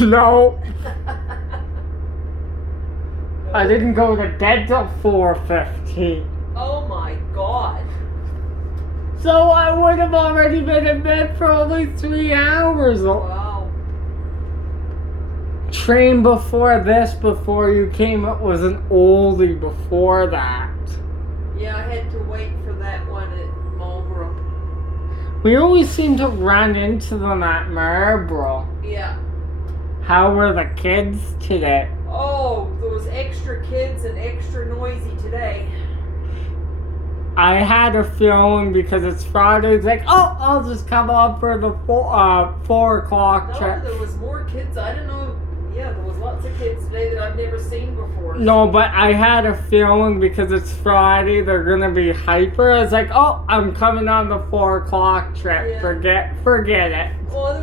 No. I didn't go to bed till 4:15. Oh my God. So I would have already been in bed for only 3 hours. Wow. Train before this, before you came, it was an oldie before that. Yeah, I had to wait for that one at Marlborough. We always seem to run into them at Maryvale. Yeah. How were the kids today? Oh, there was extra kids and extra noisy today. I had a feeling because it's Friday, it's like, oh, I'll just come up for the 4 o'clock No, check. there was more kids. I don't know. Yeah, there was lots of kids today that I've never seen before. No, but I had a feeling because it's Friday, they're gonna be hyper. It's like, oh, I'm coming on the 4 o'clock trip. Yeah. Forget it. Well, they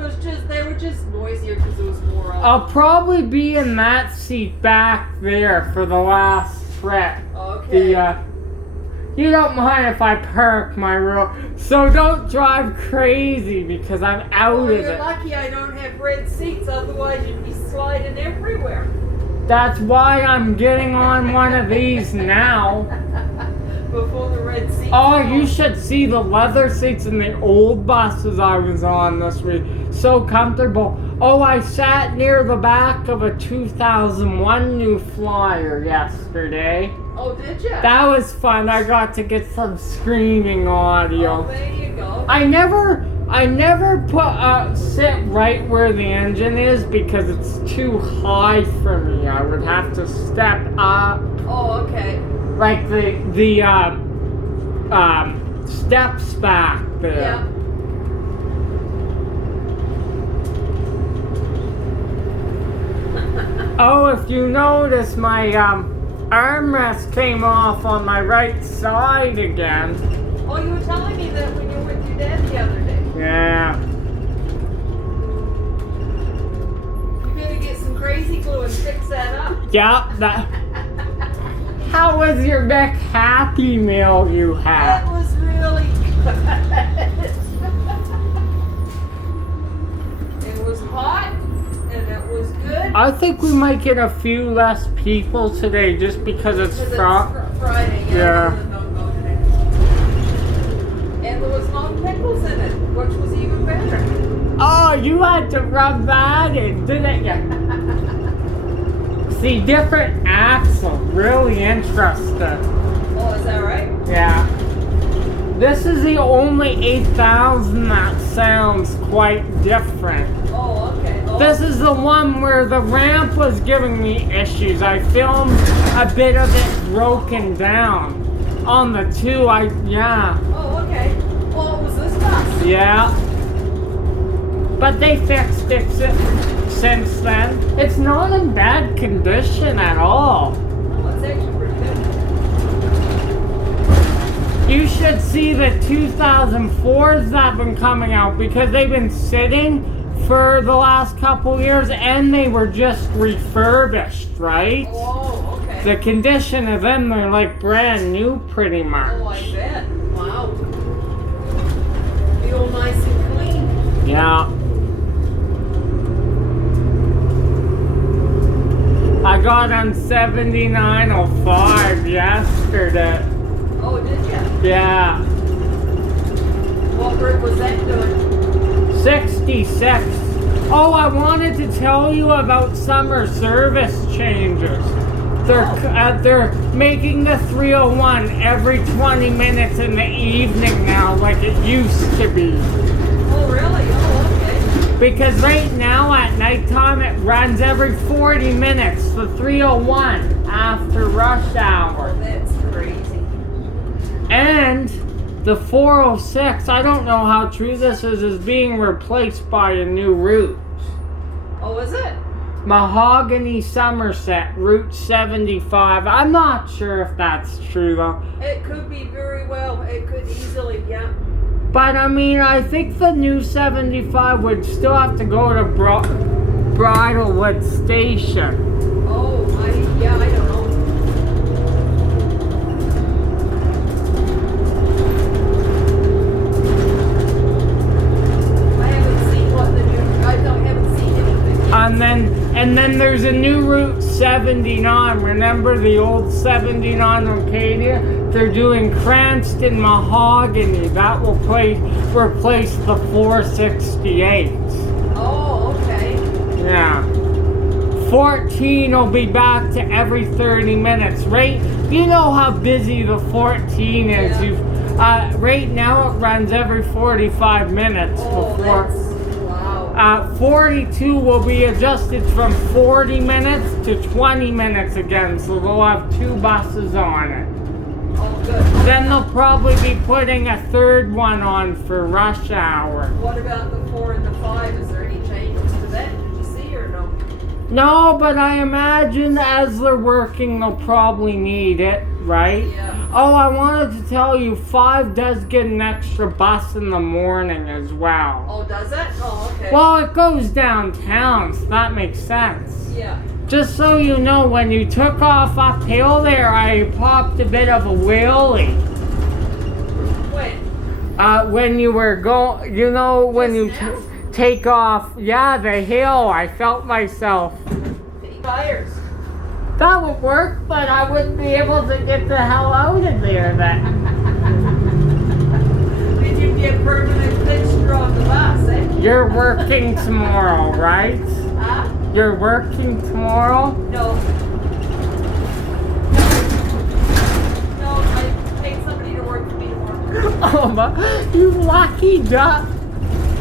were just noisier because there was more. I'll probably be in that seat back there for the last trip. Okay. You don't mind if I perk my rule, so don't drive crazy because I'm out of You're it. lucky I don't have red seats, otherwise you'd be sliding everywhere. That's why I'm getting on one of these now. Before the red seats. Oh, you should see the leather seats in the old buses I was on this week. So comfortable. Oh, I sat near the back of a 2001 new Flyer yesterday. Oh, did you? That was fun. I got to get some screaming audio. Oh, there you go. I never sit right where the engine is because it's too high for me. I would have to step up. Oh, okay. Like the steps back there. Yeah. Oh, if you notice, my armrest came off on my right side again. Oh, you were telling me that when you were with your dad the other day. Yeah. You better get some crazy glue and fix that up. Yeah, that. How was your big Happy Meal you had? That was really good. It was hot and it was good. I think we might get a few less people today just because it's Friday. Yeah. And there was long pickles in it, which was even better. Oh, you had to rub that in, didn't you? See, different axle, really interesting. Oh, is that right? Yeah. This is the only 8000 that sounds quite different. Oh, okay. Oh. This is the one where the ramp was giving me issues. I filmed a bit of it broken down. On the 2, yeah. Oh, okay. Well, it was this bus. Yeah. But they fixed it since then. It's not in bad condition at all. Oh, it's actually pretty good. You should see the 2004s that have been coming out because they've been sitting for the last couple years and they were just refurbished, right? Oh, okay. The condition of them, they're like brand new pretty much. Oh, I bet. Wow. Feel nice and clean. Yeah. I got on 7905 yesterday. Oh, did you? Yeah. What group was that doing? 66. Oh, I wanted to tell you about summer service changes. They're making the 301 every 20 minutes in the evening now, like it used to be. Oh, really? Oh, okay. Because right now at nighttime it runs every 40 minutes, the 301 after rush hour. Oh, that's crazy. And the 406, I don't know how true this is being replaced by a new route. Oh, is it? Mahogany Somerset, Route 75. I'm not sure if that's true though. It could be very well. It could easily, yeah. But I mean, I think the new 75 would still have to go to Bridlewood Station. Oh, I don't know. I haven't seen anything yet. And then there's a new Route 79. Remember the old 79 Arcadia? They're doing Cranston Mahogany. That will replace the 468. Oh, okay. Yeah. 14 will be back to every 30 minutes. Right? You know how busy the 14 is. Yeah. Right now it runs every 45 minutes before. Wow. 42 will be adjusted from 40 minutes to 20 minutes again, so they'll have 2 buses on it. Oh, good. Then they'll probably be putting a third one on for rush hour. What about the 4 and the 5? Is there any changes to that? Did you see or no? No, but I imagine as they're working, they'll probably need it, right? Yeah. Oh, I wanted to tell you, 5 does get an extra bus in the morning as well. Oh, does it? Oh, okay. Well, it goes downtown, so that makes sense. Yeah. Just so you know, when you took off uphill there, I popped a bit of a wheelie. When you were going, you know, when you take off, yeah, the hill, I felt myself. Tires. That would work, but I wouldn't be able to get the hell out of there then. Did you get permanent fixture on the bus, eh? You're working tomorrow, right? Huh? You're working tomorrow? No. No, I paid somebody to work for me tomorrow. Oh my, you lucky duck.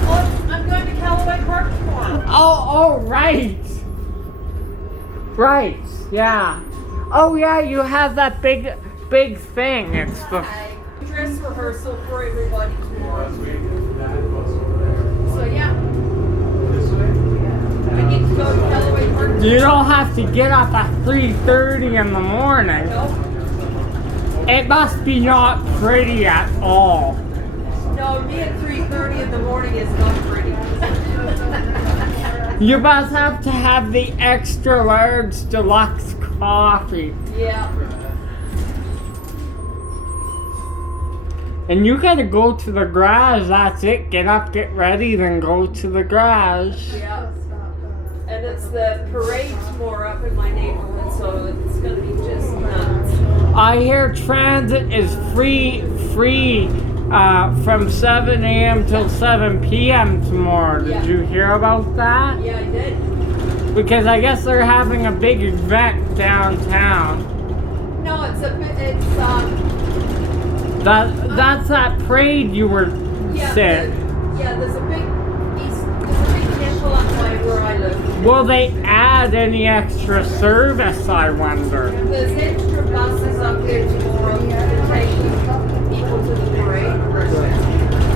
Oh, I'm going to Callaway Park tomorrow. Oh, right. Right, yeah. Oh yeah, you have that big thing. It's the dress rehearsal for everybody tomorrow. So yeah. I get to go to Callaway Park. You don't have to get up at 3:30 in the morning. No. It must be not pretty at all. No, me at 3:30 in the morning is not pretty. You must have to have the extra large deluxe coffee. Yeah. And you gotta go to the garage, that's it. Get up, get ready, then go to the garage. Yeah. And it's the parade tomorrow up in my neighborhood, so it's gonna be just nuts. I hear transit is free from 7 a.m. till 7 p.m. tomorrow. Did you hear about that? Yeah, I did. Because I guess they're having a big event downtown. No, it's That's that parade you were saying. There's a big temple up by where I live. Will they add any extra service, I wonder? There's extra buses up there tomorrow to take people to the parade.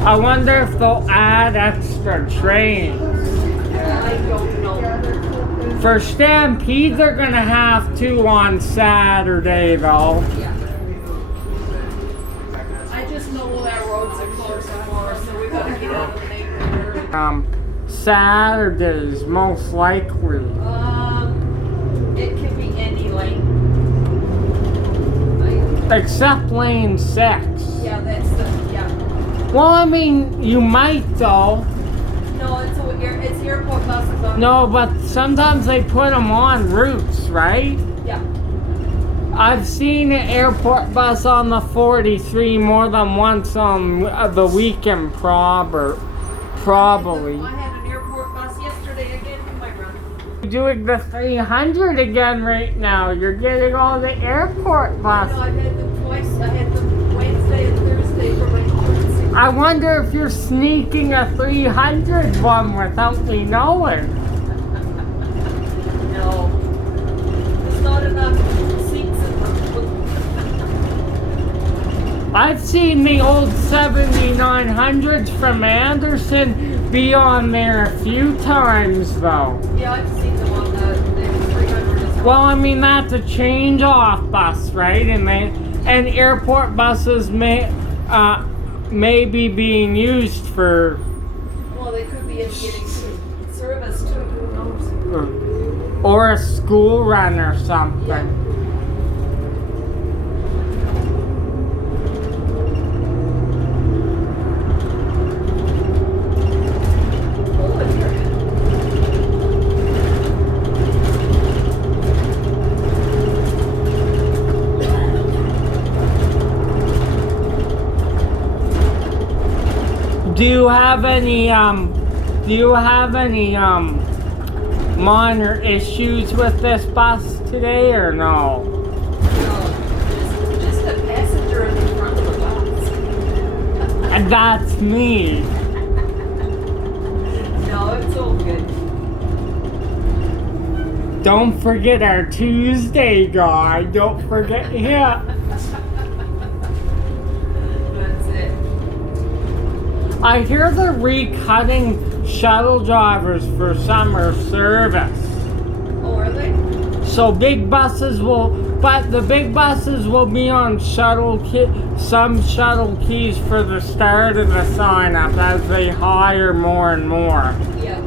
I wonder if they'll add extra trains. I don't know. For Stampede, they're gonna have to on Saturday, though. Yeah. I just know all our roads are closed tomorrow, so we gotta get out of the neighborhood. Saturdays, most likely. It could be any lane. Except lane 6. Yeah, that's the, yeah. Well, I mean, you might, though. No, it's airport buses on. No, but sometimes they put them on routes, right? Yeah. I've seen an airport bus on the 43 more than once on the weekend, probably. I had an airport bus yesterday again in my run. You're doing the 300 again right now. You're getting all the airport buses. No, I've had them twice. I had them Wednesday and Thursday for my children. I wonder if you're sneaking a 300 one without me knowing. No. There's not enough seats in them. I've seen the old 7900s from Anderson be on there a few times, though. Yeah, I've seen them on the 300 as well. Well, I mean, that's a change-off bus, right? And airport buses may be being used for... Well, they could be getting service too. Who knows? Or a school run or something. Yeah. Do you have any minor issues with this bus today or no? No, just a passenger in the front of the bus. And that's me. No, it's all good. Don't forget our Tuesday guy. Don't forget him. That's it. I hear they're recutting shuttle drivers for summer service. Oh, are they? So big buses but the big buses will be on some shuttle keys for the start of the sign up as they hire more and more. Yeah.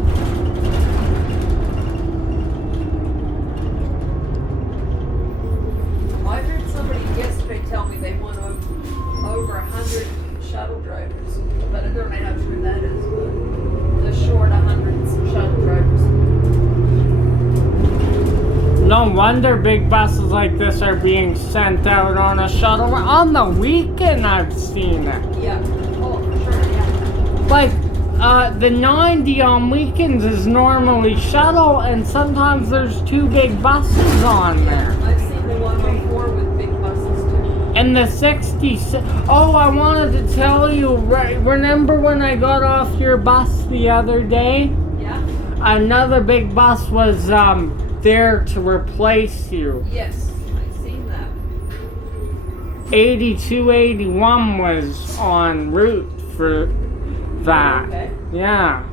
I heard somebody yesterday tell me they want over 100 shuttle drivers, but I don't know how true that is. But they're short 100 shuttle drivers. No wonder big buses like this are being sent out on a shuttle. On the weekend I've seen it. Yeah. Oh, for sure. Yeah. Like, the 90 on weekends is normally shuttle, and sometimes there's 2 big buses on there. I've seen the 104 with big buses too. And the 66. Oh, I wanted to tell you, remember when I got off your bus the other day? Yeah. Another big bus was there to replace you. Yes, I've seen that. 8281 was en route for that. Okay. Yeah.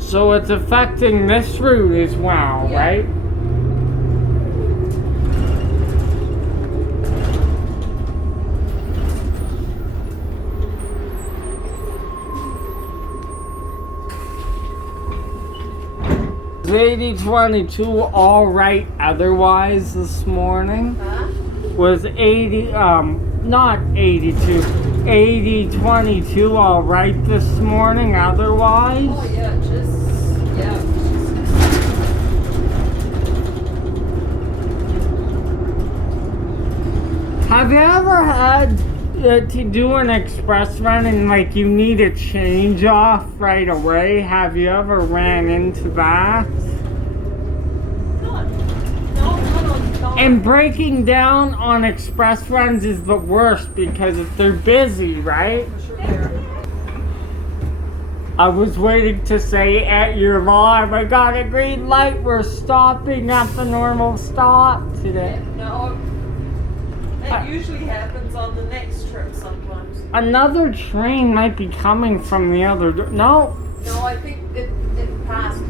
So it's affecting this route as well, Yeah. right? Is 8022 all right otherwise this morning? Huh? Was 8022 all right this morning otherwise? Oh yeah, yeah. Have you ever had to do an express run and like you need a change off right away? Have you ever ran into that? No. And breaking down on express runs is the worst because if they're busy, right? For sure they are. I was waiting to say at your alarm, I got a green light, we're stopping at the normal stop today. No. That usually happens on the next trip sometimes. Another train might be coming from the other door. No. No, I think it passed.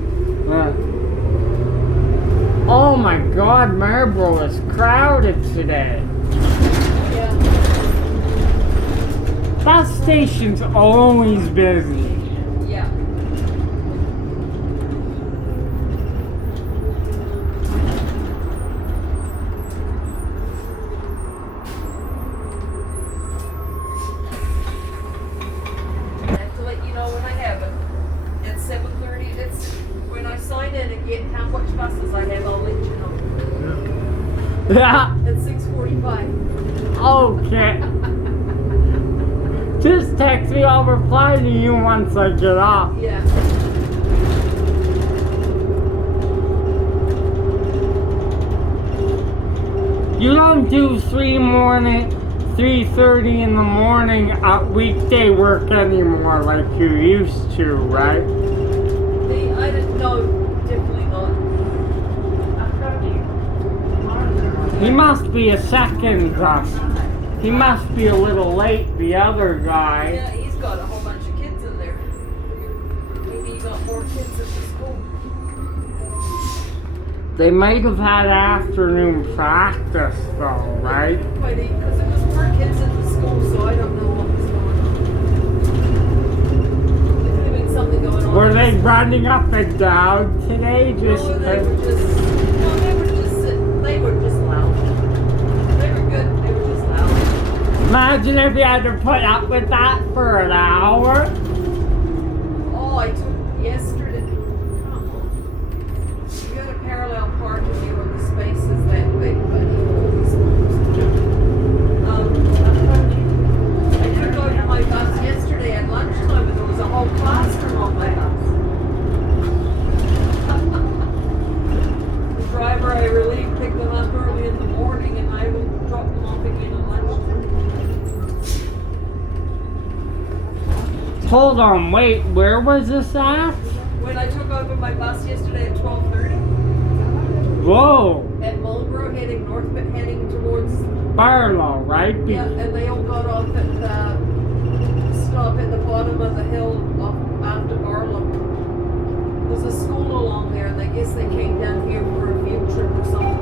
Oh my god, Maryvale is crowded today. Yeah. Bus station's always busy. Yeah. I have to let you know when I have it. It's 7:30. It's when I sign in and get how much buses I have, I'll let you know. Yeah. It's 6:45. Okay. Just text me, I'll reply to you once I get off. Yeah. You don't do 3:30 in the morning weekday work anymore like you used to, right? I didn't know. Definitely not. He must be a second. He must be a little late, the other guy. Yeah, he's got a whole bunch of kids in there. Maybe he got more kids at the school. They might have had afternoon practice though, right? Because there was more kids at the school, so I don't know what was going on. There could have been something going on. Were they running up and down today? No, they were just loud. They were good. They were just loud. Imagine if you had to put up with that for an hour. Oh, I took yesterday. You got a parallel parking here when the space is that big, buddy. I took over my hold on, wait, where was this at? When I took over my bus yesterday at 12:30 Whoa, at Marlborough, heading north, but heading towards Barlow, right? yeah, and they all got off at the stop at the bottom of the hill after Barlow. There's a school along there, and I guess they came down here for a field trip or something.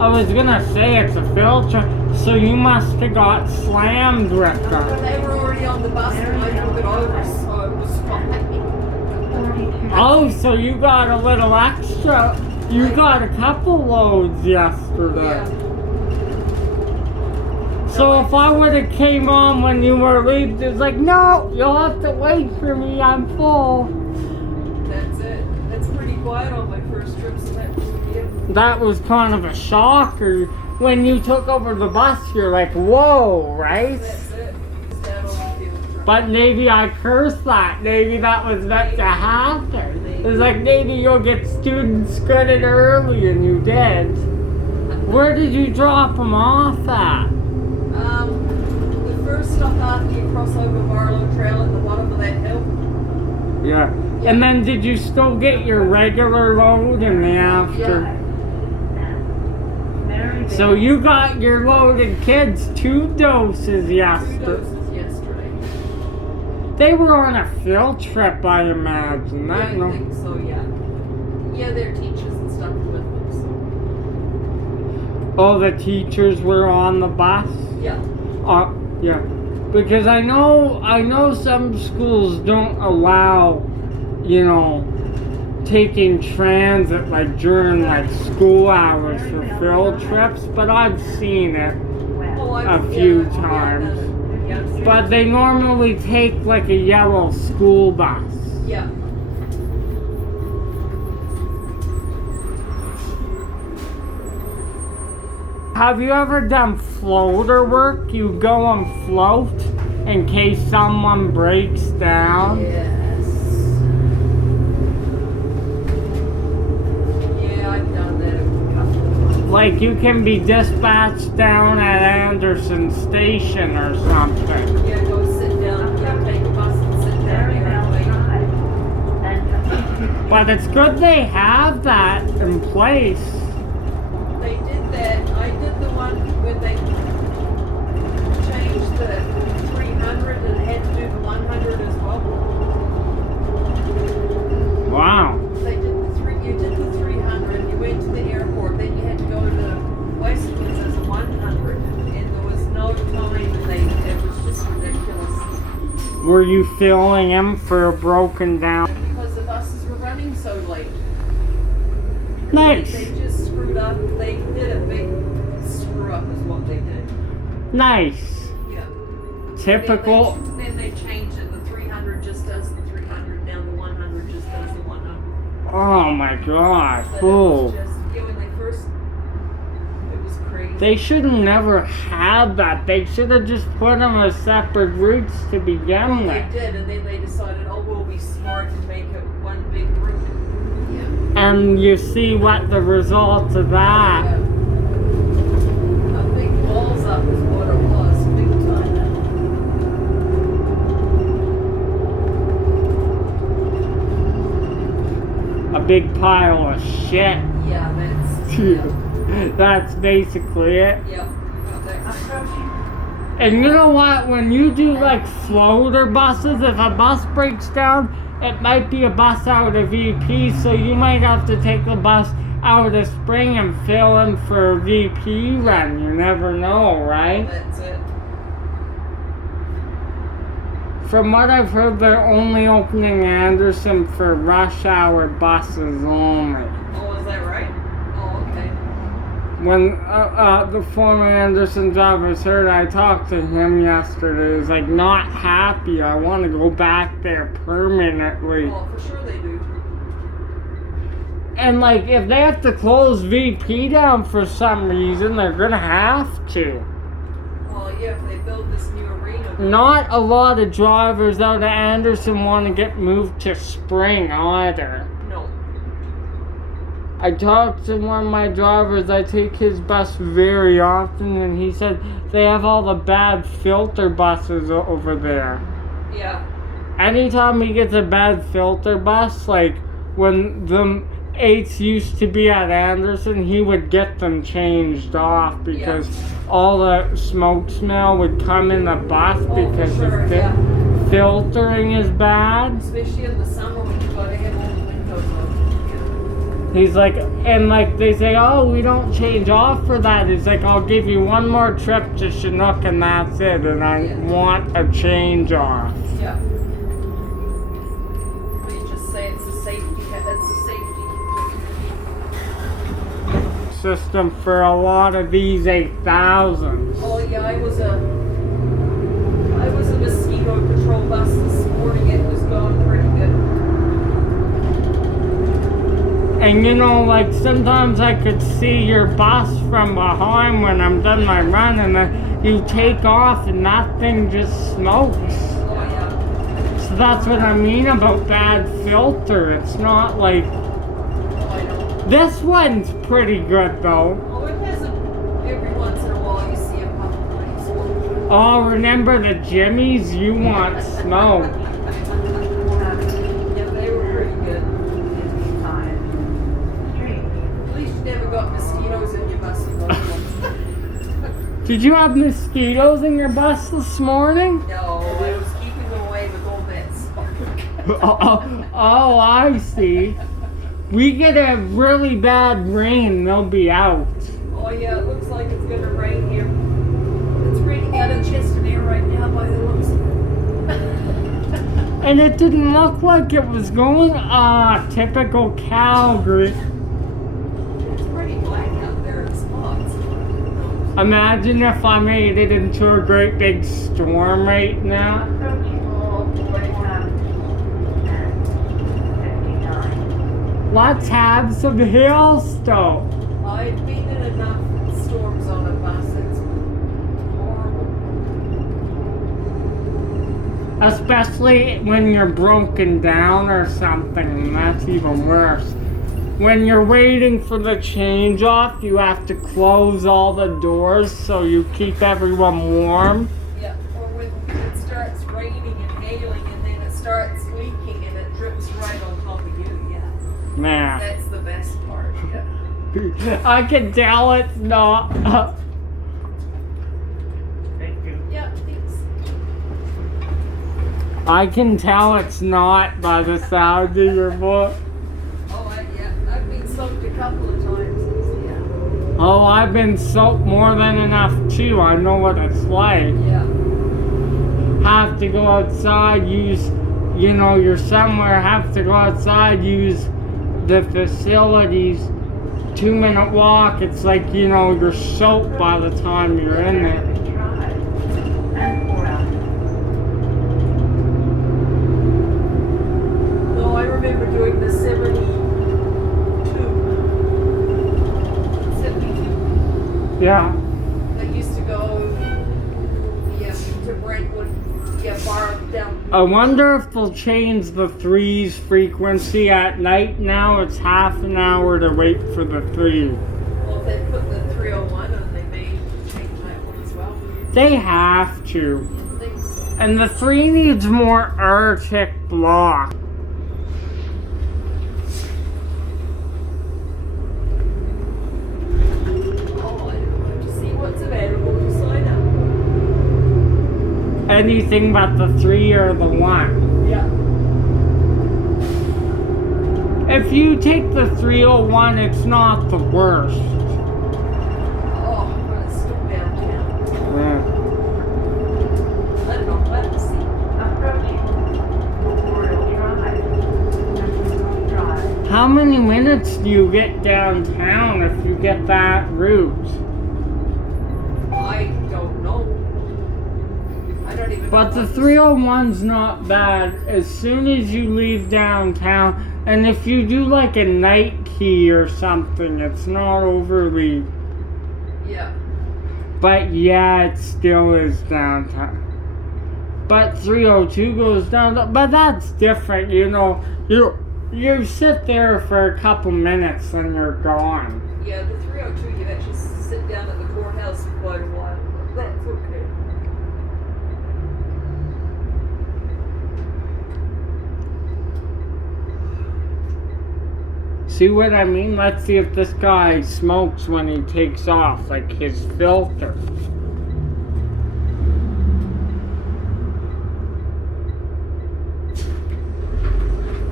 I was gonna say it's a field trip, so you must have got slammed, Rick. They were already on the bus, and I took it over, so it was fine. Oh, so you got a little extra. You got a couple loads yesterday. Yeah. So if I would have came on when you were leaving, it's like, no, you'll have to wait for me, I'm full. That's it. That's pretty quiet on my first trip, so that was good. That was kind of a shocker. When you took over the bus, you're like, whoa, right? That's it. That only field trip. But maybe I cursed that. Maybe that was meant to happen. It's like, maybe you'll get students credit early, and you did. Where did you drop them off at? The first stop after you cross over Barlow Trail at the bottom of that hill. Yeah. And then did you still get your regular load in the after? So you got your loaded kids 2 doses 2 yesterday. doses yesterday. They were on a field trip, I imagine. Yeah, I think so, yeah. Yeah, their teachers and stuff were with them, Oh, the teachers were on the bus? so. Yeah. Yeah. Because I know some schools don't allow, you know, taking transit like during like school hours for field trips, but I've seen it a few times. Yeah. But they normally take like a yellow school bus. Yeah. Have you ever done floater work? You go on float in case someone breaks down? Yes. Yeah, I've done that a couple of times. Like you can be dispatched down at Anderson Station or something. Yeah, go sit down. Yeah, take a bus and sit down here and wait. But it's good they have that in place. They did that. I did the one when they changed the 300 and had to do the 100 as well. Wow. They did you did the 300, you went to the airport, then you had to go to Westwoods as a 100, and there was no time, and it was just ridiculous. Were you filling them for a broken down? Because the buses were running so late. Nice. They just screwed up. They did a big screw up is what they did. Nice. Yeah. Typical. Then they changed it. The 300 just does the 300. Now the 100 just does the 100. Oh my god. But Oh. it was just, yeah, when they first, it was crazy. They should have never had that. They should have just put them as separate routes to begin They with. did, and then they decided, oh, we'll be smart and make it one big route. Yeah. And you see what the results of that. Yeah. A big balls up is what it was, big time. A big pile of shit. Yeah, that's. That's basically it. Yeah. And you know what? When you do like floater buses, if a bus breaks down, it might be a bus out of VP, so you might have to take the bus out of Spring and fill in for a VP run. You never know, right? That's it. From what I've heard, they're only opening Anderson for rush hour buses only. Oh, is that right? Oh, okay. When the former Anderson drivers heard I talked to him yesterday, he's like, not happy. I want to go back there permanently. Oh, for sure they do. And like, if they have to close VP down for some reason, they're gonna have to. Well, yeah, if they build this new arena. Not a lot of drivers out of Anderson want to get moved to Spring either. No. I talked to one of my drivers, I take his bus very often, and he said they have all the bad filter buses over there. Yeah. anytime he gets a bad filter bust, like when the 8s used to be at Anderson, he would get them changed off because all the smoke smell would come in the bus because the filtering is bad. Especially in the summer when you've got to have all the windows open. He's like, and like they say, oh, we don't change off for that. He's like, I'll give you one more trip to Chinook and that's it. And I want a change off. Yeah. You just say it's a safety. It's a safety system for a lot of these 8000s. Oh yeah, I was a mosquito control bus this morning. It was going pretty good. And you know, like sometimes I could see your bus from behind when I'm done my run, and then you take off and that thing just smokes. Oh yeah. So that's what I mean about bad filter. It's not like this one's pretty good though. Oh, it hasn't. Every once in a while you see a puff of pretty smoke. Oh, remember the Jimmies? You want smoke. Yeah, they were pretty good. At least you never got mosquitoes in your bus. Did you have mosquitoes in your bus this morning? No, I was keeping them away with all that smoke. Oh, I see. We get a really bad rain, they'll be out. Oh yeah, it looks like it's gonna rain here. It's raining out of Chestermere right now by the looks of it. And it didn't look like it was going. Typical Calgary. It's pretty black out there in spots. Imagine if I made it into a great big storm right now. Let's have some hailstones. I've been in enough storms on a bus. It's horrible. Especially when you're broken down or something, that's even worse. When you're waiting for the change off, you have to close all the doors so you keep everyone warm. Yeah, or when it starts raining and hailing and then it starts leaking and it drips right on top of you, Man. That's the best part, I can tell it's not. Thank you. Yeah, thanks. I can tell it's not by the sound of your voice. I've been soaked a couple of times. Oh, I've been soaked more than enough too. I know what it's like. Yeah. Have to go outside, use, you're somewhere, have to go outside, use the facilities. 2-minute walk, it's like, you're soaked by the time you're in there. No, I remember doing the 72. Yeah. That used to go, to Brentwood, far down. I wonder if they'll change the 3's frequency at night now. It's half an hour to wait for the 3. Well, if they put the 301 on, they may change that one as well. They have to. I think so. And the 3 needs more Arctic block. Anything but the 3 or the 1. Yeah. If you take the 301, it's not the worst. Oh, but it's still downtown. Yeah. I don't know, let's see. How many minutes do you get downtown if you get that route? I don't know. I don't even But know. the 301's not bad as soon as you leave downtown. And if you do like a night key or something, it's not overly. Yeah. But yeah, it still is downtown. But 302 goes down. But that's different, You sit there for a couple minutes and you're gone. Yeah, the 302, you actually sit down at the courthouse for quite a while. But that's okay. See what I mean? Let's see if this guy smokes when he takes off, like his filter.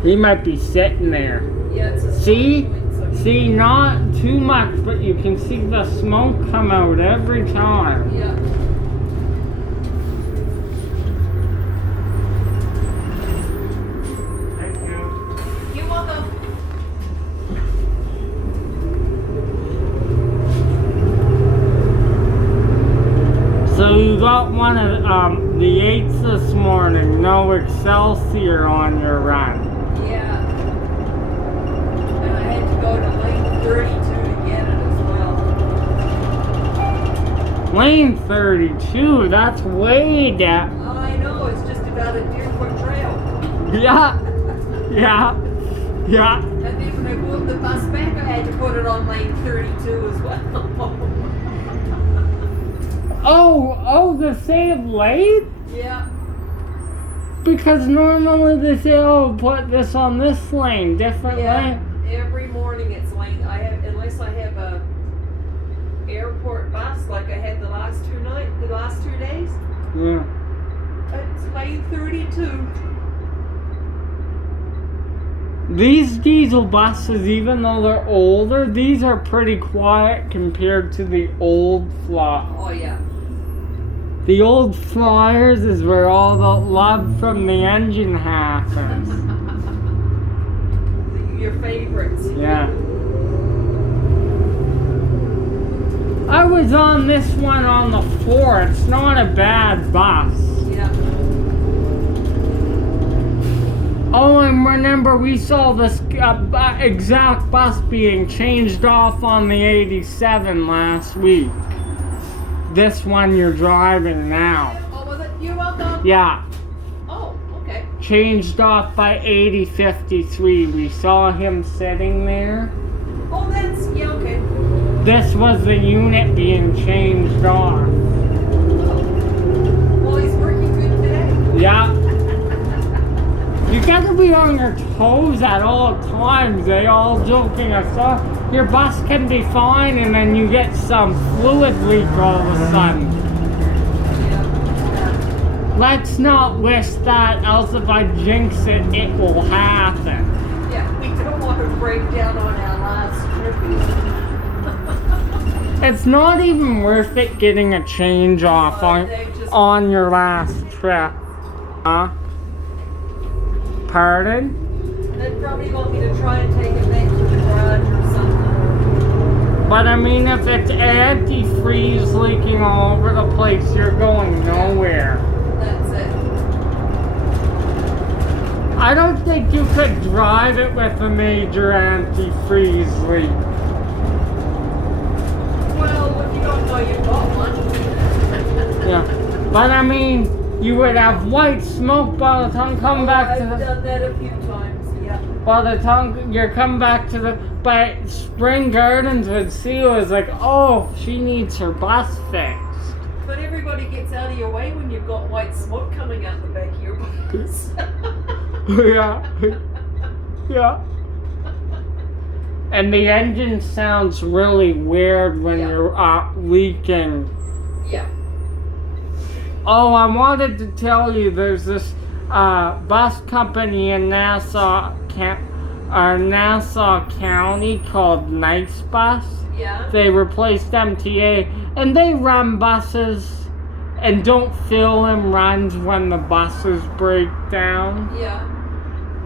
He might be sitting there. Yeah, it's a See? small point, See, not too much, but you can see the smoke come out every time. yeah. Thank you. You're welcome. So you got one of the 8s this morning, no Excelsior on your run. Yeah. And I had to go to lane 32 to get it as well. Lane 32, that's way down. I know, it's just about a Deerfoot trail. Yeah, yeah, yeah. And then when I moved the bus back, I had to put it on lane 32 as well. Oh, the same lane? Yeah. Because normally they say, oh, put this on this lane, different Yeah. lane. Every morning it's lane. I have, unless I have a airport bus like I had the last 2 days. Yeah. It's lane 32. These diesel buses, even though they're older, these are pretty quiet compared to the old Flyers. Oh yeah. The old Flyers is where all the love from the engine happens. Your favorites. Yeah. I was on this one on the 4. It's not a bad bus. Yeah. Oh, and remember we saw this exact bus being changed off on the 87 last week. This one you're driving now. Oh, was it? You're welcome. Yeah. Oh, okay. Changed off by 8053. We saw him sitting there. Oh, that's, yeah, okay. This was the unit being changed off. Well, he's working good today. Yeah. You gotta be on your toes at all times, eh? All joking aside. Your bus can be fine and then you get some fluid leak all of a sudden. Yeah. Let's not wish that, else if I jinx it, it will happen. Yeah, we don't want to break down on our last trip. It's not even worth it getting a change off on your last trip. Huh? Pardon? They'd probably want me to try and take it back to the garage or something. But I mean, if it's antifreeze leaking all over the place, you're going nowhere. That's it. I don't think you could drive it with a major antifreeze leak. Well, if you don't know you've got one. Yeah. But I mean, you would have white smoke by the time you come back to I've the... done that a few times, yeah. By the time you're coming back to the... But Spring Gardens would see you as like, oh, she needs her bus fixed. But everybody gets out of your way when you've got white smoke coming out the back of your bus. Yeah. Yeah. And the engine sounds really weird when you're leaking. Yeah. Oh, I wanted to tell you there's this bus company in Nassau County called Nice Bus. Yeah. They replaced MTA and they run buses and don't fill in runs when the buses break down. Yeah.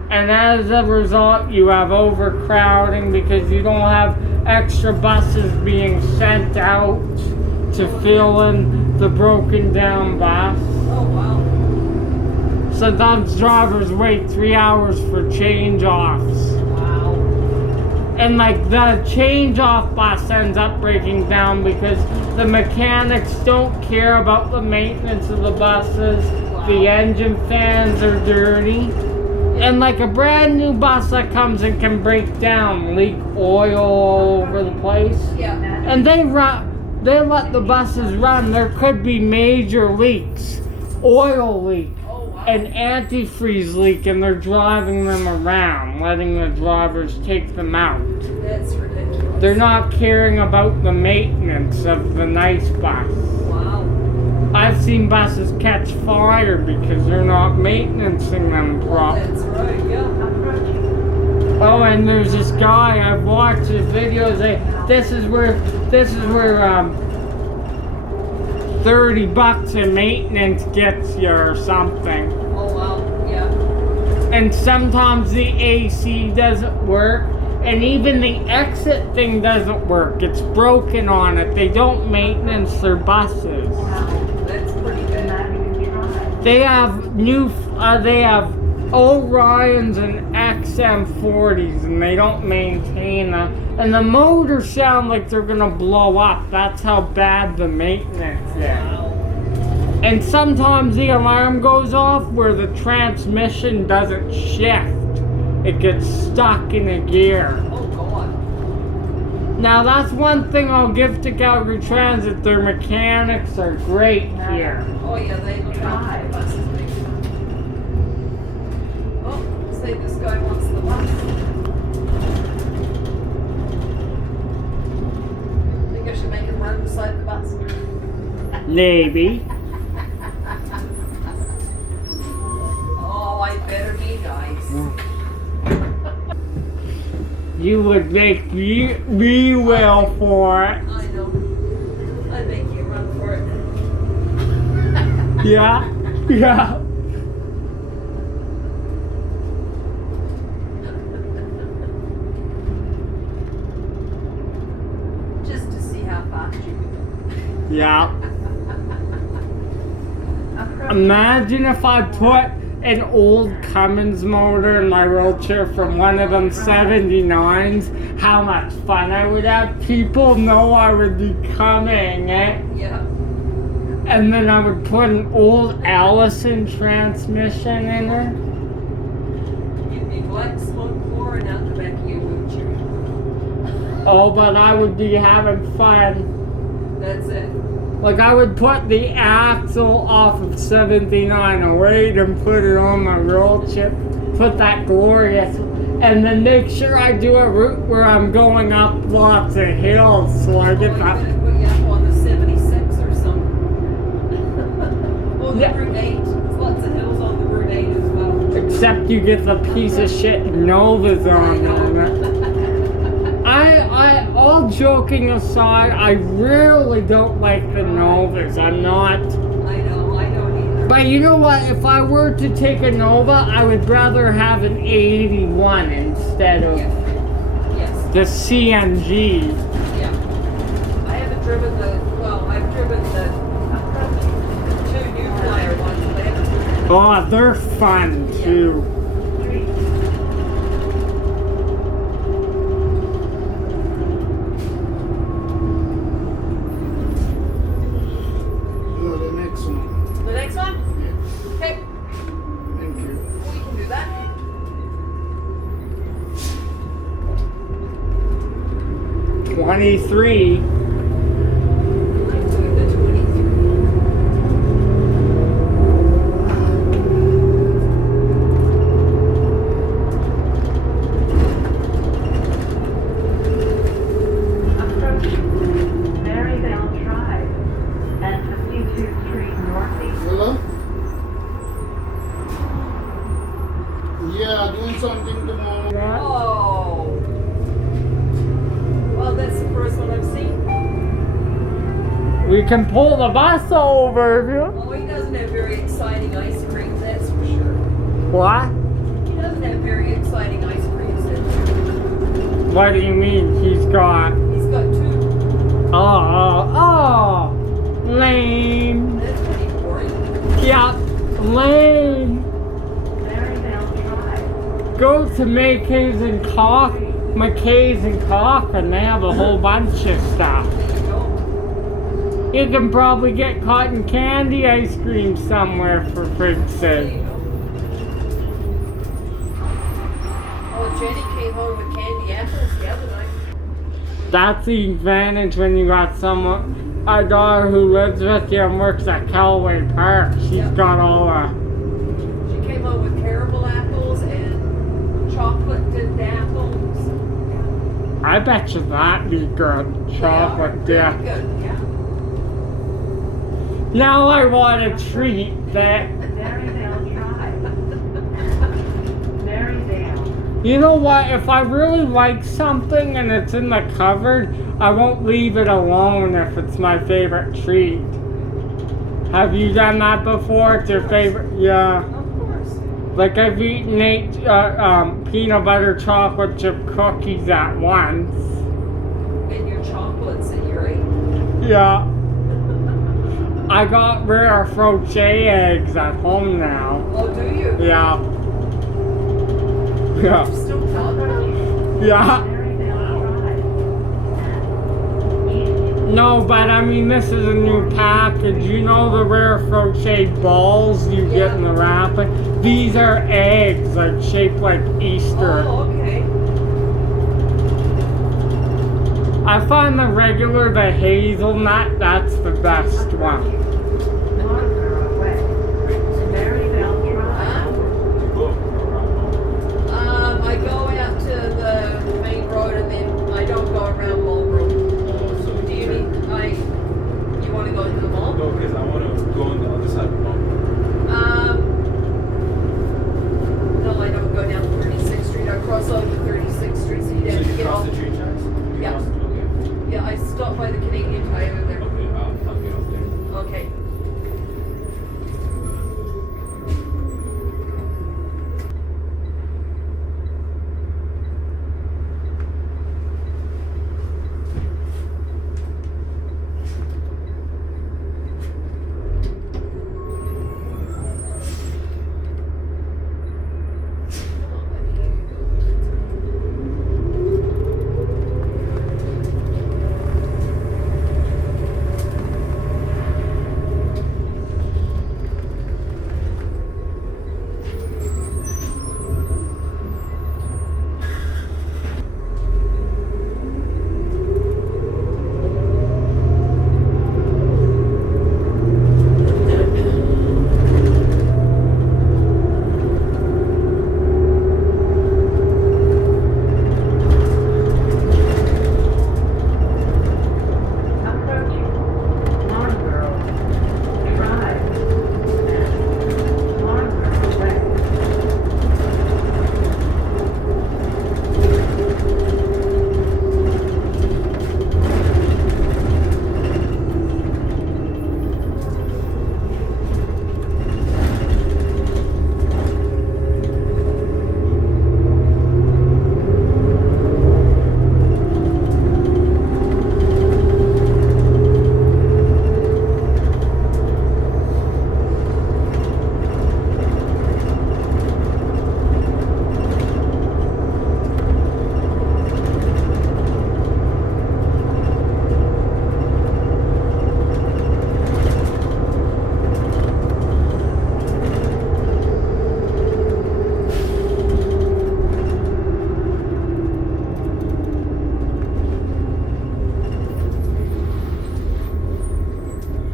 And as a result, you have overcrowding because you don't have extra buses being sent out to fill in the broken down bus. Oh, wow. So those drivers wait 3 hours for change offs. Wow. And like the change off bus ends up breaking down because the mechanics don't care about the maintenance of the buses. Wow. The engine fans are dirty. And like a brand new bus that comes and can break down, leak oil all over the place. Yeah. And they let the buses run. There could be major leaks. Oil leak. Oh, wow. an antifreeze leak and they're driving them around, letting the drivers take them out. That's ridiculous. They're not caring about the maintenance of the nice bus. Wow. I've seen buses catch fire because they're not maintaining them properly. That's right, yeah. Oh, and there's this guy, I've watched his videos, this is where 30 bucks in maintenance gets you or something. Oh, wow, yeah. And sometimes the AC doesn't work, and even the exit thing doesn't work. It's broken on it. They don't maintenance their buses. That's pretty good. They have they have Orions and XM40s, and they don't maintain them. And the motors sound like they're gonna blow up. That's how bad the maintenance is. Wow. And sometimes the alarm goes off where the transmission doesn't shift. It gets stuck in a gear. Oh, God. Now that's one thing I'll give to Calgary Transit. Their mechanics are great here. Oh, yeah, they look after the buses big time. Oh, say this guy wants the bus. Think I should make him run beside the bus? Maybe. Oh, I better be nice. You would make me well for it. I know. I'd make you run for it. Yeah, yeah. Just to see how fast you can go. Yeah. Imagine if I put an old Cummins motor in my wheelchair from one of them 79s. How much fun I would have. People know I would be coming, eh? Yeah. And then I would put an old Allison transmission in her. You'd be black smoke pouring out the back of your wheelchair. Oh, but I would be having fun. That's it. Like I would put the axle off of 7908 and put it on my wheelchair. Put that glorious, and then make sure I do a route where I'm going up lots of hills so I get that. Put you up on the 76 or something. Or the Yeah. Route 8. There's lots of hills on the Route 8 as well. Except you get the piece of shit Novas on it. All joking aside, I really don't like the Novas. I'm not. I know, I don't either. But you know what? If I were to take a Nova, I would rather have an 81 instead of Yes. Yes. the CNG. Yeah. I haven't driven I've driven the two new Flyer ones, but I haven't driven Oh, they're fun too. The next one. the next one. Yes. Okay, Thank you. we can do that. 23. I'm doing the 23. Approaching Maryvale Drive and 52nd Street Northeast. Hello? Yeah, doing something tomorrow. Oh. Well, that's the first one I've seen. We can pull the bus over if you. Oh, he doesn't have very exciting ice creams, that's for sure. What? He doesn't have very exciting ice creams, that's for sure. What do you mean? He's got. He's got two. Oh, lame. That's pretty boring. Yeah, lame. Maryvale Drive. Go to McKay's and Coffin. They have a whole bunch of stuff. There you go. You can probably get cotton candy ice cream somewhere for frid's There you sake. go. Oh, Jenny came home with candy apples the other night. That's the advantage when you got a daughter who lives with you and works at Callaway Park. She's Yeah. got all I bet you that'd be good. Chocolate Very dip. good, yeah. Now I want a treat that. Maryvale Drive. Maryvale. You know what? If I really like something and it's in the cupboard, I won't leave it alone if it's my favorite treat. Have you done that before? It's your favorite? Yeah. Of course. Like I've eaten 8 peanut butter chocolate chip cookies at once. And your chocolates that you're eating. Yeah. I got rare crochet eggs at home now. Oh, do you? Yeah. Yeah. You're still talking about it? Yeah. Maryvale Drive. No, but I mean, this is a new package. You know the rare crochet balls you get in the wrapping? These are eggs, like shaped like Easter. Oh, okay. I find the regular, the hazelnut, that's the best one. Longer away. Maryvale Drive. I go out to the main road and then I don't go around Marlborough. Do you need, you want to go to the mall? No, because I want to go on the other side of the mall. No, I don't go down 36th Street. I cross over 36th Street so you So have to you get cross off. the train tracks? You Yeah. cross- Okay. Yeah, I stop by the Canadian Tire there. Okay, I'll get off there. Okay. Approaching Longer Drive. Longer away.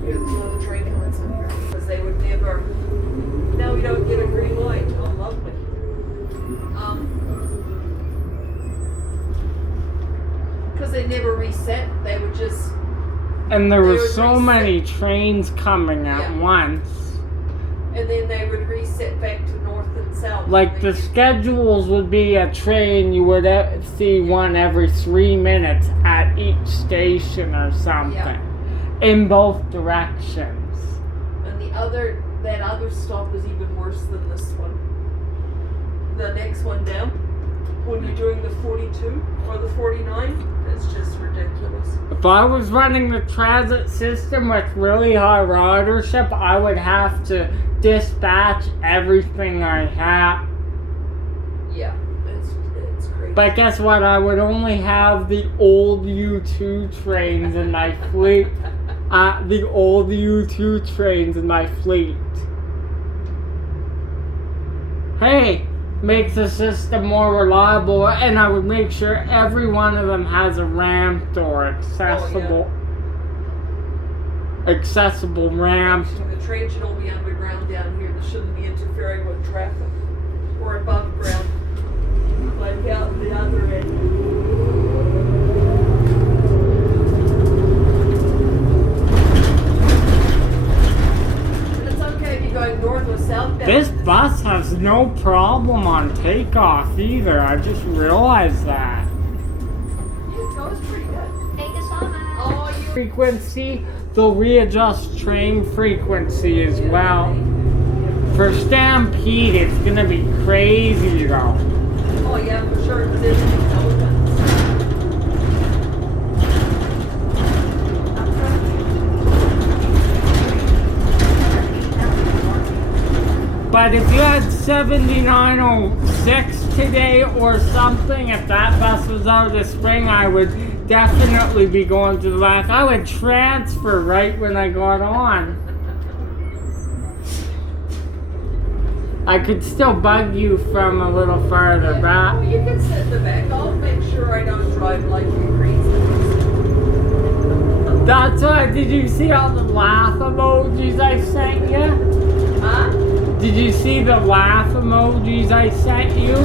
There's another train coming in here because they would never. Now we don't get a green light. Oh, lovely. Because they never reset. They would just. And there They were would so reset. many trains coming at Yeah. once. And then they would reset back to north and south. Like They the schedules would be a train, you would see one every 3 minminutes at each station or something. Yeah. In both directions. And that other stop is even worse than this one. The next one down, when you're doing the 42 or the 49, it's just ridiculous. If I was running the transit system with really high ridership, I would have to dispatch everything I have. Yeah, it's crazy. But guess what? I would only have the old U2 trains in my fleet. The old U2 trains in my fleet. Hey, makes the system more reliable, and I would make sure every one of them has a ramp door, accessible ramp. The train should all be underground down here. They shouldn't be interfering with traffic. Or above ground. Like out the other end. problem on takeoff either. I just realized that. It goes pretty good. Take us on. Oh, you. Frequency, they'll readjust train frequency as well. For Stampede, it's gonna be crazy though. Oh yeah, for sure. Because everything's open. But if you had 7906 today or something, if that bus was out of the spring, I would definitely be going to the back. I would transfer right when I got on. I could still bug you from a little farther Oh, back. you can sit in the back. I'll make sure I don't drive like you crazy. That's why, did you see all the laugh emojis I sent you? Huh? Did you see the laugh emojis I sent you?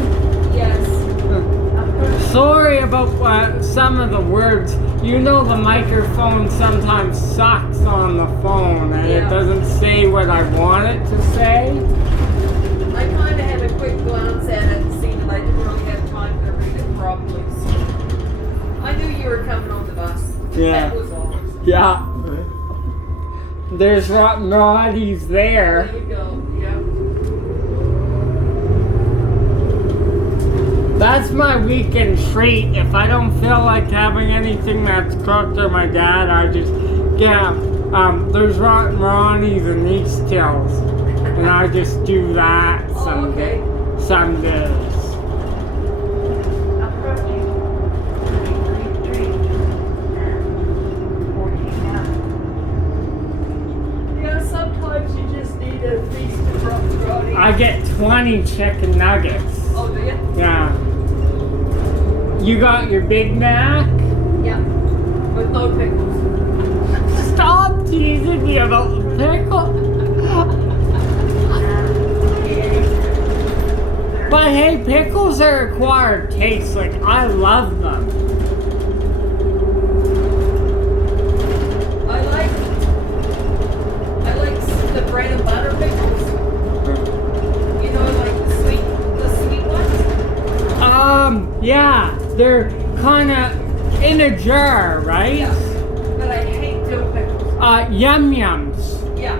Yes. Sorry about some of the words. You know the microphone sometimes sucks on the phone and Yeah. it doesn't say what I want it to say. I kind of had a quick glance at it and seen it. I didn't really have time to read it properly. So I knew you were coming on the bus. Yeah. That was all. Yeah. There's Roddy's there. There you go. Yeah. That's my weekend treat. If I don't feel like having anything that's cooked or my dad, I just get there's Ronnie's and East Hills, and I just do that some okay. some days. Yeah, sometimes you just need a feast of brody. I get 20 chicken nuggets. Oh, do you? Yeah. You got your Big Mac? Yeah. With no pickles. Stop teasing me about the pickle. But hey, pickles are acquired taste. Like, I love them. I like the bread and butter pickles. You know, like the sweet ones. Yeah, they're kind of in a jar, right? Yeah. But I hate dill pickles. Yum Yums. Yeah.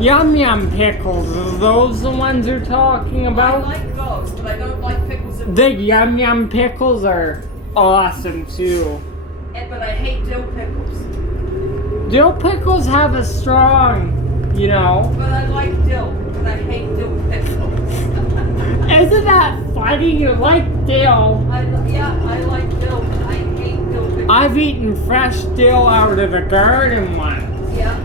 Yum Yum pickles. Are those the ones you're talking I about? like those, but I don't like pickles and The Yum Yum pickles are awesome too. but I hate dill pickles. Dill pickles have a strong, you know. But I like dill, but I hate dill pickles. Isn't that funny? You like dill. I like dill, but I hate dill pickles. I've eaten fresh dill out of the garden once. Yeah.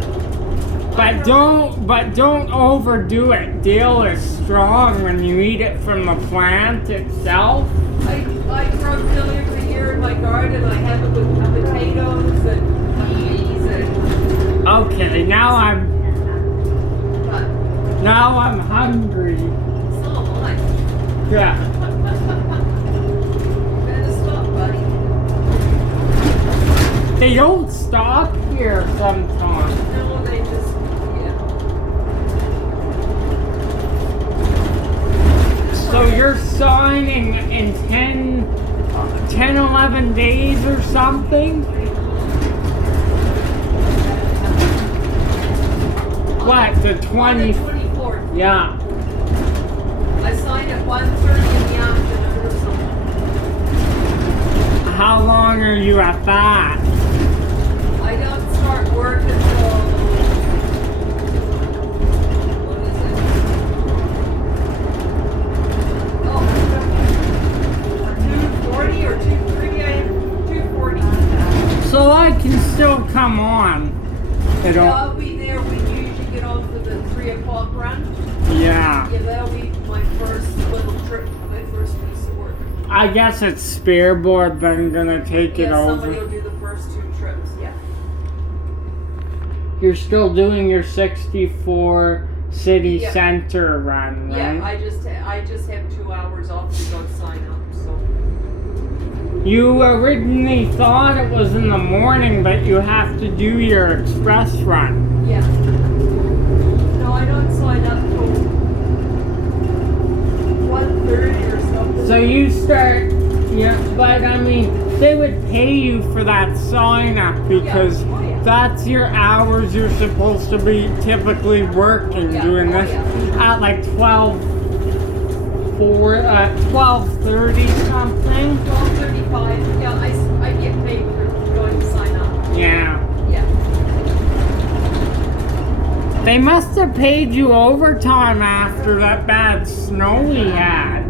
But don't overdo it. Dill is strong when you eat it from the plant itself. I grow dill every year in my garden. I have it with potatoes and peas and. Okay, now I'm hungry. So am I. Yeah. Better stop, buddy. They don't stop here sometimes. No, they just, yeah. So you're signing in 10, 11 days or something? What, the On the 20? 24th. Yeah. I signed at 1:30 in the afternoon or something. How long are you at that? I don't start work until, what is it? Oh, 2:40 or 2:30, 2:40. So I can still come on. They Yeah, don't. I'll be there when you usually get on for the 3 o'clock run. Yeah. Yeah, that'll be my first little trip, my first piece of work. I guess it's Spearboard then gonna take it Yeah, somebody over. will do the first 2 trips, yeah. You're still doing your 64 city Yeah. center run, right? Yeah, I just have 2 hours off to go sign up, so. You originally thought it was in the morning, but you have to do your express run. Yeah. No, I don't sign up till So you start, yeah, but I mean, they would pay you for that sign up because Yeah. Oh, yeah. that's your hours you're supposed to be typically working, Yeah. doing Oh, this yeah. at like 12:30 something. 12:35. Yeah, I get paid for going to sign up. Yeah. Yeah. They must have paid you overtime after that bad snow we had.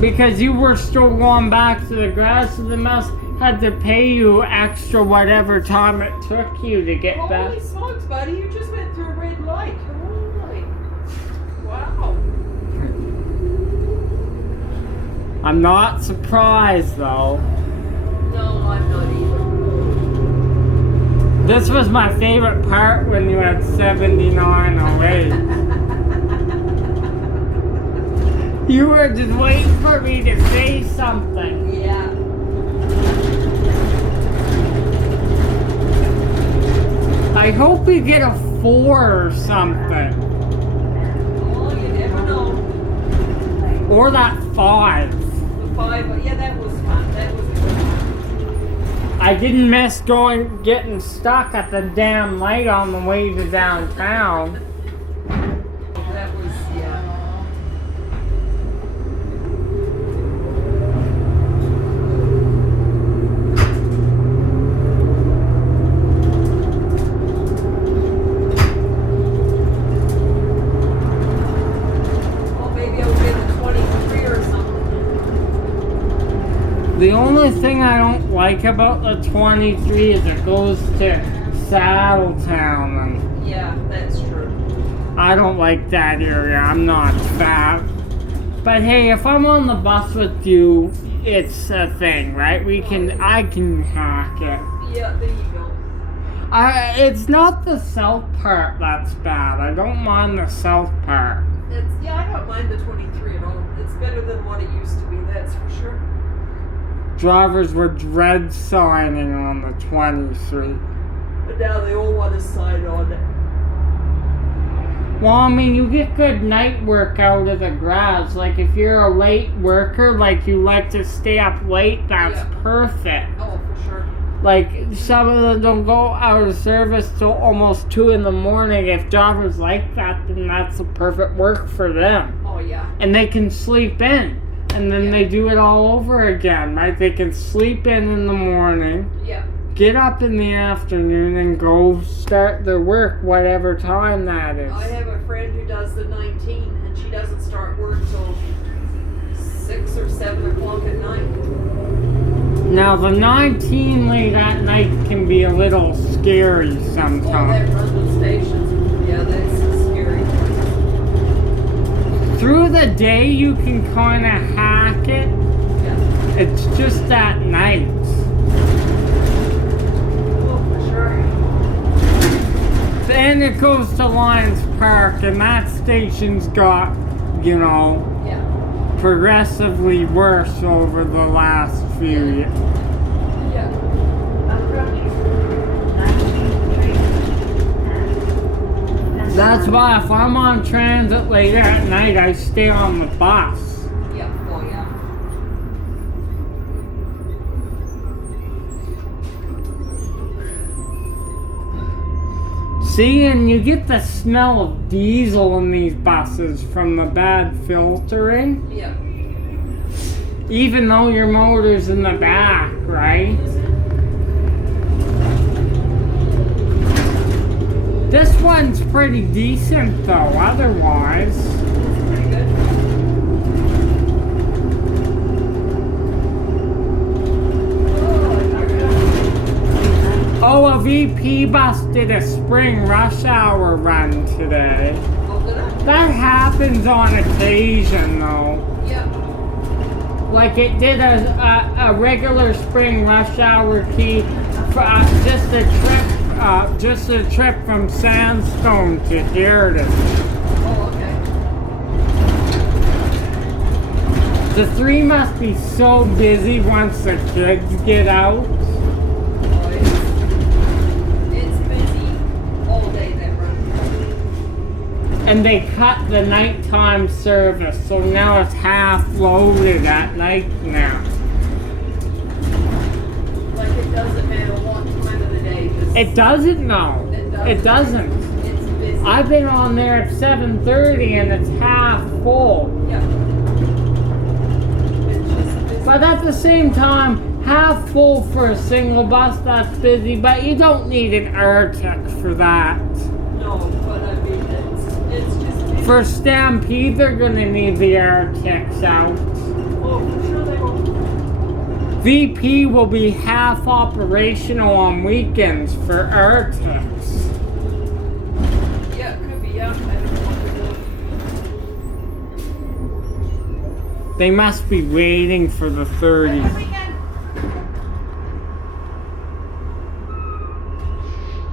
Because you were still going back to the grass, so they must had to pay you extra whatever time it took you to get back. Holy smokes, buddy! You just went through a red light. Holy! Wow. I'm not surprised though. No, I'm not either. This was my favorite part when you had 7908. You were just waiting for me to say something. Yeah. I hope you get a 4 or something. Oh, you never know. Or that 5. The 5. Yeah, that was fun. That was good. I didn't miss getting stuck at the damn light on the way to downtown. That was, yeah. Well, maybe I'll get the 23 or something. The only thing I don't like about the 23 is it goes to Saddletown, and Yeah, that's true. I don't like that area. I'm not fat. But hey, if I'm on the bus with you, it's a thing, right? I can hack it. Yeah, there you go. It's not the south part that's bad. I don't mind the south part. Yeah, I don't mind the 23 at all. It's better than what it used to be, that's for sure. Drivers were dread signing on the 23. But now they all want to sign on it. Well, I mean, you get good night work out of the garage. Like, if you're a late worker, like you like to stay up late, that's Yeah. perfect. Oh, for sure. Like, some of them don't go out of service till almost 2 in the morning. If drivers like that, then that's the perfect work for them. Oh, yeah. And they can sleep in. And then they do it all over again, right? They can sleep in the morning, Yeah. get up in the afternoon, and go start their work, whatever time that is. I have a friend who does the 19, and she doesn't start work till 6 or 7 o'clock at night. Now, the 19 late at night can be a little scary All sometimes. that London stations. Yeah, that's scary. Through the day, you can kind of hack it. Yeah. It's just at night. Oh, for sure. Then it goes to Lions Park, and that station's got, Yeah. progressively worse over the last few years. Yeah. That's why if I'm on transit later at night, I stay on the bus. Yeah. Oh, yeah. See, and you get the smell of diesel in these buses from the bad filtering, Yeah. even though your motor's in the back, right? This one's pretty decent though, otherwise. Pretty good. Oh, a VP bus did a spring rush hour run today. Oh, did I? That happens on occasion though. Yeah. Like it did a regular spring rush hour key for just a trip from Sandstone to Dearden. Oh, okay. The 3 must be so busy once the kids get out. Oh, it's busy all day, that run. And they cut the nighttime service, so now it's half loaded at night now. Like it doesn't matter what time of the day. Just, It doesn't know. It doesn't. It's busy. I've been on there at 7:30 and it's half full. Yeah. It's just busy. But at the same time, half full for a single bus that's busy, but you don't need an air-tech for that. No, but I mean, it's just busy. For Stampede, they're gonna need the air-techs out. Oh, for sure they will. VP will be half operational on weekends for air-techs. Yeah, it could be, yeah. I don't know what they're doing. They must be waiting for the 30.